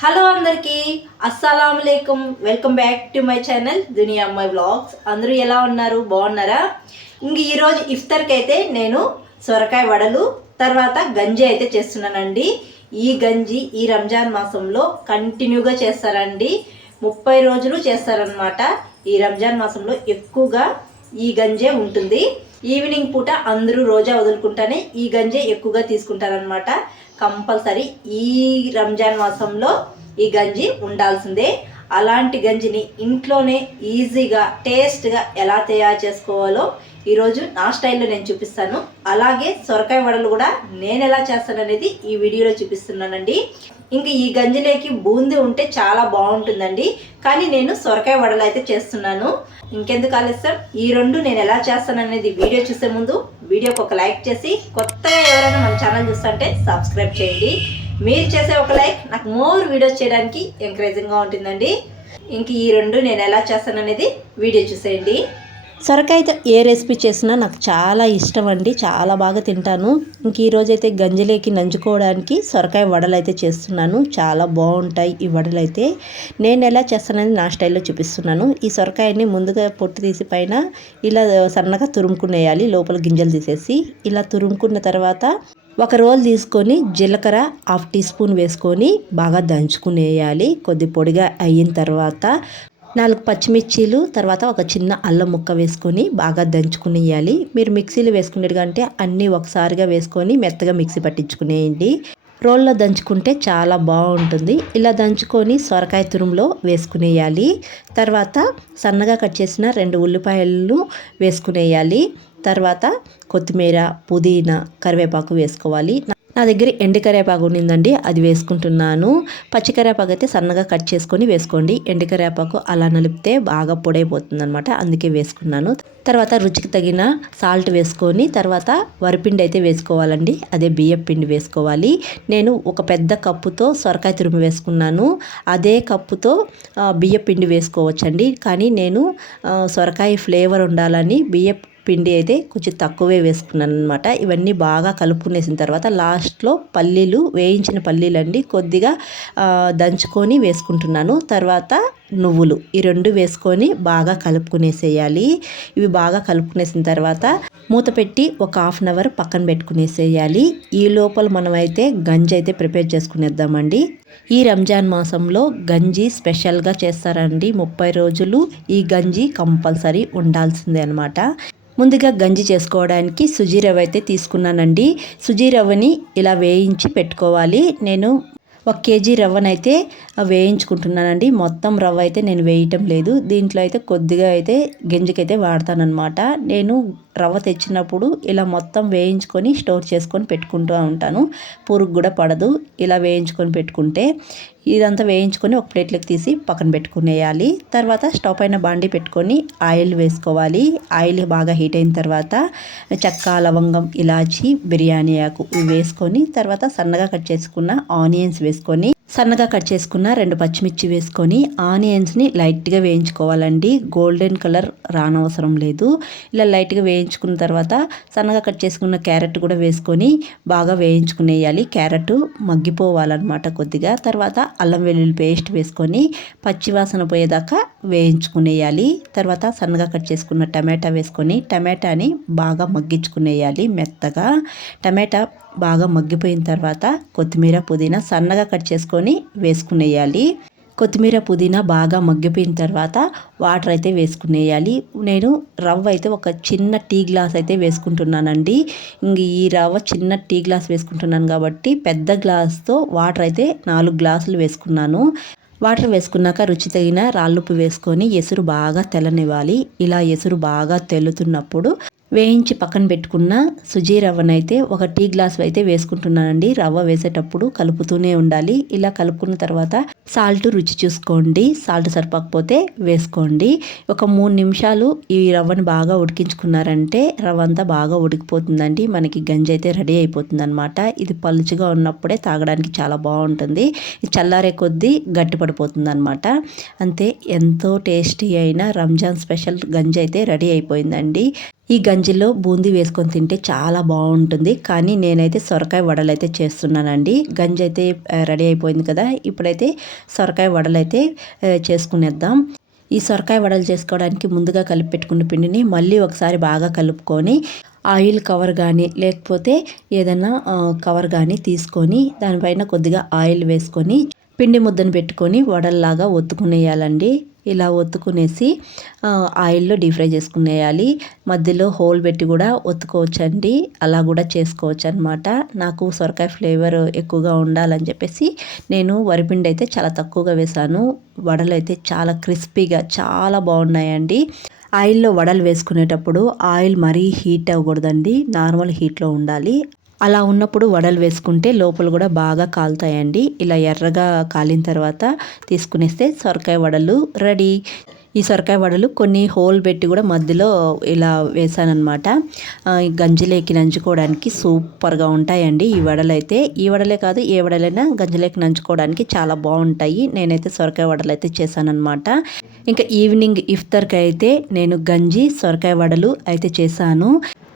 Hello అందరికీ అస్సలాముఅలైకుం. Welcome back to my channel దునియా అమ్మాయి వ్లాగ్స్. అందరూ ఎలా ఉన్నారు? బాగున్నారా? ఈరోజు ఇఫ్తార్కి అయితే నేను సొరకాయ వడలు తర్వాత గంజి అయితే చేస్తున్నానండి. ఈ గంజి ఈ రంజాన్ మాసంలో కంటిన్యూగా చేస్తారండి. 30 రోజులు చేస్తారనమాట. ఈ రంజాన్ మాసంలో ఎక్కువగా ఈ గంజే ఉంటుంది. ఈవినింగ్ పూట అందరూ రోజా వదులుకుంటానే ఈ గంజే ఎక్కువగా తీసుకుంటారనమాట. కంపల్సరీ ఈ రంజాన్ మాసంలో ఈ గంజి ఉండాల్సిందే. అలాంటి గంజిని ఇంట్లోనే ఈజీగా టేస్ట్గా ఎలా తయారు చేసుకోవాలో ఈరోజు నా స్టైల్లో నేను చూపిస్తాను. అలాగే సొరకాయ వడలు కూడా నేను ఎలా చేస్తాను అనేది ఈ వీడియోలో చూపిస్తున్నానండి. ఇంకా ఈ గంజిలోకి బూందీ ఉంటే చాలా బాగుంటుందండి, కానీ నేను సొరకాయ వడలు అయితే చేస్తున్నాను. ఇంకెందుకు ఆలస్యం, ఈ రెండు నేను ఎలా చేస్తాను అనేది వీడియో చూసే ముందు వీడియోకి ఒక లైక్ చేసి, కొత్తగా ఎవరైనా మన ఛానల్ చూస్తుంటే సబ్స్క్రైబ్ చేయండి. మీరు చేసే ఒక లైక్ నాకు మోర్ వీడియోస్ చేయడానికి ఎంకరేజింగ్గా ఉంటుందండి. ఇంక ఈ రెండు నేను ఎలా చేస్తాను అనేది వీడియో చూసేయండి. సొరకాయతో ఏ రెసిపీ చేసినా నాకు చాలా ఇష్టం అండి, చాలా బాగా తింటాను. ఇంక ఈరోజైతే గంజిలోకి నంచుకోవడానికి సొరకాయ వడలు అయితే చేస్తున్నాను. చాలా బాగుంటాయి ఈ వడలు అయితే. నేను ఎలా చేస్తానని నా స్టైల్లో చూపిస్తున్నాను. ఈ సొరకాయని ముందుగా పొట్టు తీసి పైన ఇలా సన్నగా తురుముకునేయాలి, లోపల గింజలు తీసేసి. ఇలా తురుముకున్న తర్వాత ఒక రోల్ తీసుకొని జీలకర్ర 1/2 టీ స్పూన్ వేసుకొని బాగా దంచుకునేయాలి. కొద్ది పొడిగా అయిన తర్వాత 4 పచ్చిమిర్చీలు, తర్వాత ఒక చిన్న అల్లం ముక్క వేసుకొని బాగా దంచుకునేయాలి. మీరు మిక్సీలో వేసుకునేటికంటే అన్నీ ఒకసారిగా వేసుకొని మెత్తగా మిక్సీ పట్టించుకునేయండి. రోల్లో దంచుకుంటే చాలా బాగుంటుంది. ఇలా దంచుకొని సొరకాయ తురుములో వేసుకునేయాలి. తర్వాత సన్నగా కట్ చేసిన 2 ఉల్లిపాయలను వేసుకునేయాలి. తర్వాత కొత్తిమీర, పుదీనా, కరివేపాకు వేసుకోవాలి. నా దగ్గర ఎండు కరివేపాకు ఉన్నిందండి, అది వేసుకుంటున్నాను. పచ్చి కరివేపాకు అయితే సన్నగా కట్ చేసుకొని వేసుకోండి. ఎండు కరివేపాకు అలా నలిపితే బాగా పొడైపోతుంది అనమాట, అందుకే వేసుకున్నాను. తర్వాత రుచికి తగిన సాల్ట్ వేసుకొని తర్వాత వరిపిండి అయితే వేసుకోవాలండి, అదే బియ్యం పిండి వేసుకోవాలి. నేను ఒక పెద్ద కప్పుతో సొరకాయ తురుము వేసుకున్నాను. అదే కప్పుతో బియ్యం పిండి వేసుకోవచ్చండి, కానీ నేను సొరకాయ ఫ్లేవర్ ఉండాలని బియ్యం పిండి అయితే కొంచెం తక్కువే వేసుకున్నాను అనమాట. ఇవన్నీ బాగా కలుపుకునేసిన తర్వాత లాస్ట్లో పల్లీలు, వేయించిన పల్లీలు అండి, కొద్దిగా దంచుకొని వేసుకుంటున్నాను. తర్వాత నువ్వులు, ఈ 2 వేసుకొని బాగా కలుపుకునేసేయాలి. ఇవి బాగా కలుపుకునేసిన తర్వాత మూత పెట్టి ఒక 1/2 అవర్ పక్కన పెట్టుకునేసేయాలి. ఈ లోపల మనమైతే గంజి అయితే ప్రిపేర్ చేసుకునేద్దామండి. ఈ రంజాన్ మాసంలో గంజి స్పెషల్గా చేస్తారండి. 30 రోజులు ఈ గంజి కంపల్సరీ ఉండాల్సిందే అనమాట. ముందుగా గంజి చేసుకోవడానికి సుజీ రవ్వ అయితే తీసుకున్నానండి. సుజీ రవ్వని ఇలా వేయించి పెట్టుకోవాలి. నేను 1 కేజీ రవ్వనైతే వేయించుకుంటున్నానండి. మొత్తం రవ్వ అయితే నేను వేయటం లేదు. దీంట్లో అయితే కొద్దిగా అయితే గంజికైతే వాడతానన్నమాట. నేను రవ్వ తెచ్చినప్పుడు ఇలా మొత్తం వేయించుకొని స్టోర్ చేసుకొని పెట్టుకుంటూ ఉంటాను. పురుగు కూడా పడదు ఇలా వేయించుకొని పెట్టుకుంటే. ఇదంతా వేయించుకొని ఒక ప్లేట్లోకి తీసి పక్కన పెట్టుకునేయాలి. తర్వాత స్టవ్ పైన బాండి పెట్టుకొని ఆయిల్ వేసుకోవాలి. ఆయిల్ బాగా హీట్ అయిన తర్వాత చెక్క, లవంగం, ఇలాచి, బిర్యానీ ఆకు వేసుకొని తర్వాత సన్నగా కట్ చేసుకున్న ఆనియన్స్ వేసుకొని సన్నగా కట్ చేసుకున్న 2 పచ్చిమిర్చి వేసుకొని ఆనియన్స్ని లైట్గా వేయించుకోవాలండి. గోల్డెన్ కలర్ రానవసరం లేదు. ఇలా లైట్గా వేయించుకున్న తర్వాత సన్నగా కట్ చేసుకున్న క్యారెట్ కూడా వేసుకొని బాగా వేయించుకునేయాలి. క్యారెట్ మగ్గిపోవాలన్నమాట కొద్దిగా. తర్వాత అల్లం వెల్లుల్లి పేస్ట్ వేసుకొని పచ్చివాసన పోయేదాకా వేయించుకునేయాలి. తర్వాత సన్నగా కట్ చేసుకున్న టమాటా వేసుకొని టమాటాని బాగా మగ్గించుకునేయాలి మెత్తగా. టమాటా బాగా మగ్గిపోయిన తర్వాత కొత్తిమీర, పుదీనా సన్నగా కట్ చేసుకొని వేసుకునేయాలి. కొత్తిమీర, పుదీనా బాగా మగ్గిపోయిన తర్వాత వాటర్ అయితే వేసుకునేయాలి. నేను రవ్వ అయితే ఒక చిన్న టీ గ్లాస్ అయితే వేసుకుంటున్నానండి. ఈ రవ్వ చిన్న టీ గ్లాస్ వేసుకుంటున్నాను కాబట్టి పెద్ద గ్లాస్తో వాటర్ అయితే 4 గ్లాసులు వేసుకున్నాను. వాటర్ వేసుకున్నాక రుచి తగిన రాళ్ళుప్పు వేసుకొని ఎసురు బాగా తెల్లనివ్వాలి. ఇలా ఎసురు బాగా తెల్లుతున్నప్పుడు వేయించి పక్కన పెట్టుకున్న సుజీ రవ్వనైతే ఒక టీ గ్లాస్ అయితే వేసుకుంటున్నానండి. రవ్వ వేసేటప్పుడు కలుపుతూనే ఉండాలి. ఇలా కలుపుకున్న తర్వాత సాల్ట్ రుచి చూసుకోండి, సాల్ట్ సరిపోకపోతే వేసుకోండి. ఒక 3 నిమిషాలు ఈ రవ్వని బాగా ఉడికించుకున్నారంటే రవ్వ అంతా బాగా ఉడికిపోతుందండి. మనకి గంజి అయితే రెడీ అయిపోతుంది అనమాట. ఇది పలుచుగా ఉన్నప్పుడే తాగడానికి చాలా బాగుంటుంది. ఇది చల్లారే కొద్దీ గట్టి పడిపోతుంది అనమాట. అంతే, ఎంతో టేస్టీ అయిన రంజాన్ స్పెషల్ గంజి అయితే రెడీ అయిపోయిందండి. ఈ గంజిలో బూందీ వేసుకొని తింటే చాలా బాగుంటుంది. కానీ నేనైతే సొరకాయ వడలు అయితే చేస్తున్నానండి. గంజి అయితే రెడీ అయిపోయింది కదా, ఇప్పుడైతే సొరకాయ వడలు అయితే చేసుకునేద్దాం. ఈ సొరకాయ వడలు చేసుకోవడానికి ముందుగా కలిపి పెట్టుకున్న పిండిని మళ్ళీ ఒకసారి బాగా కలుపుకొని ఆయిల్ కవర్ కానీ లేకపోతే ఏదైనా కవర్ కానీ తీసుకొని దానిపైన కొద్దిగా ఆయిల్ వేసుకొని పిండి ముద్దను పెట్టుకొని వడల్లాగా ఒత్తుకునేయాలండి. ఇలా ఒత్తుకునేసి ఆయిల్లో డీప్ ఫ్రై చేసుకునేయాలి. మధ్యలో హోల్ పెట్టి కూడా ఒత్తుకోవచ్చండి, అలా కూడా చేసుకోవచ్చు అనమాట. నాకు సొరకాయ ఫ్లేవర్ ఎక్కువగా ఉండాలని చెప్పేసి నేను వరిపిండి అయితే చాలా తక్కువగా వేశాను. వడలు అయితే చాలా క్రిస్పీగా చాలా బాగున్నాయండి. ఆయిల్లో వడలు వేసుకునేటప్పుడు ఆయిల్ మరీ హీట్ అవ్వకూడదండి, నార్మల్ హీట్లో ఉండాలి. అలా ఉన్నప్పుడు వడలు వేసుకుంటే లోపల కూడా బాగా కాలుతాయండి. ఇలా ఎర్రగా కాలిన తర్వాత తీసుకునేస్తే సొరకాయ వడలు రెడీ. ఈ సొరకాయ వడలు కొన్ని హోల్ పెట్టి కూడా మధ్యలో ఇలా వేసానమాట. గంజిలేకి నంచుకోవడానికి సూపర్గా ఉంటాయండి ఈ వడలు అయితే. ఈ వడలే కాదు, ఏ వడలైనా గంజిలేకి నంచుకోవడానికి చాలా బాగుంటాయి. నేనైతే సొరకాయ వడలు అయితే చేశానమాట. ఇంకా ఈవినింగ్ ఇఫ్తార్కి అయితే నేను గంజి సొరకాయ వడలు అయితే చేశాను.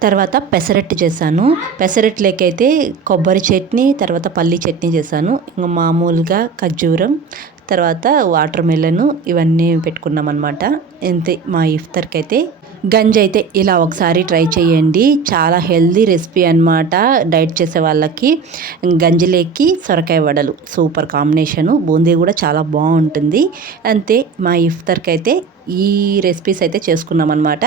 తర్వాత పెసరట్టు చేశాను. పెసరట్లేకైతే కొబ్బరి చట్నీ, తర్వాత పల్లి చట్నీ చేశాను. ఇంకా మామూలుగా ఖర్జూరం, తర్వాత వాటర్ మెలను ఇవన్నీ పెట్టుకున్నాం అనమాట. ఇంతే మా ఇఫ్తార్కి అయితే. గంజి అయితే ఇలా ఒకసారి ట్రై చేయండి, చాలా హెల్దీ రెసిపీ అనమాట. డైట్ చేసే వాళ్ళకి గంజిలేకి సొరకాయ వడలు సూపర్ కాంబినేషను. బూందీ కూడా చాలా బాగుంటుంది. అంతే, మా ఇఫ్తార్కి అయితే ఈ రెసిపీస్ అయితే చేసుకున్నాం అనమాట.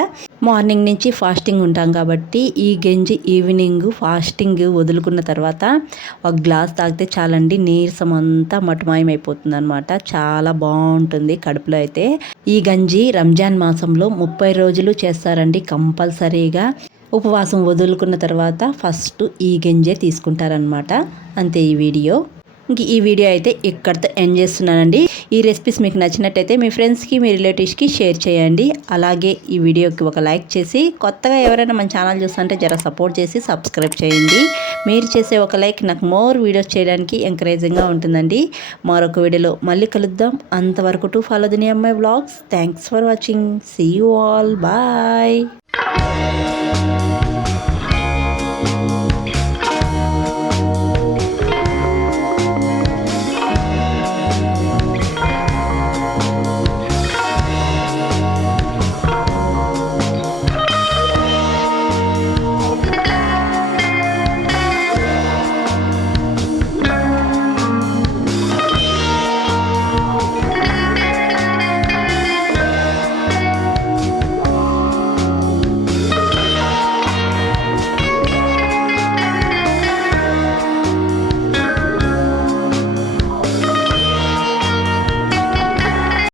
మార్నింగ్ నుంచి ఫాస్టింగ్ ఉంటాం కాబట్టి ఈ గంజి ఈవినింగ్ ఫాస్టింగ్ వదులుకున్న తర్వాత ఒక గ్లాస్ తాగితే చాలండి, నీరసం అంతా మటుమాయమైపోతుంది అనమాట. చాలా బాగుంటుంది కడుపులో అయితే. ఈ గంజి రంజాన్ మాసంలో 30 రోజులు చేస్తారండి కంపల్సరీగా. ఉపవాసం వదులుకున్న తర్వాత ఫస్ట్ ఈ గంజే తీసుకుంటారనమాట. అంతే ఈ వీడియో. ఇంక ఈ వీడియో అయితే ఇక్కడితో ఎండ్ చేస్తున్నానండి. ఈ రెసిపీస్ మీకు నచ్చినట్టయితే మీ ఫ్రెండ్స్కి, మీ రిలేటివ్స్కి షేర్ చేయండి. అలాగే ఈ వీడియోకి ఒక లైక్ చేసి, కొత్తగా ఎవరైనా మన ఛానల్ చూస్తుంటే జర సపోర్ట్ చేసి సబ్స్క్రైబ్ చేయండి. మీరు చేసే ఒక లైక్ నాకు మోర్ వీడియోస్ చేయడానికి ఎంకరేజింగ్గా ఉంటుందండి. మరొక వీడియోలో మళ్ళీ కలుద్దాం. అంతవరకు టు ఫాలో దునియా అమ్మాయి vlogs. Thanks for watching. See you all. Bye.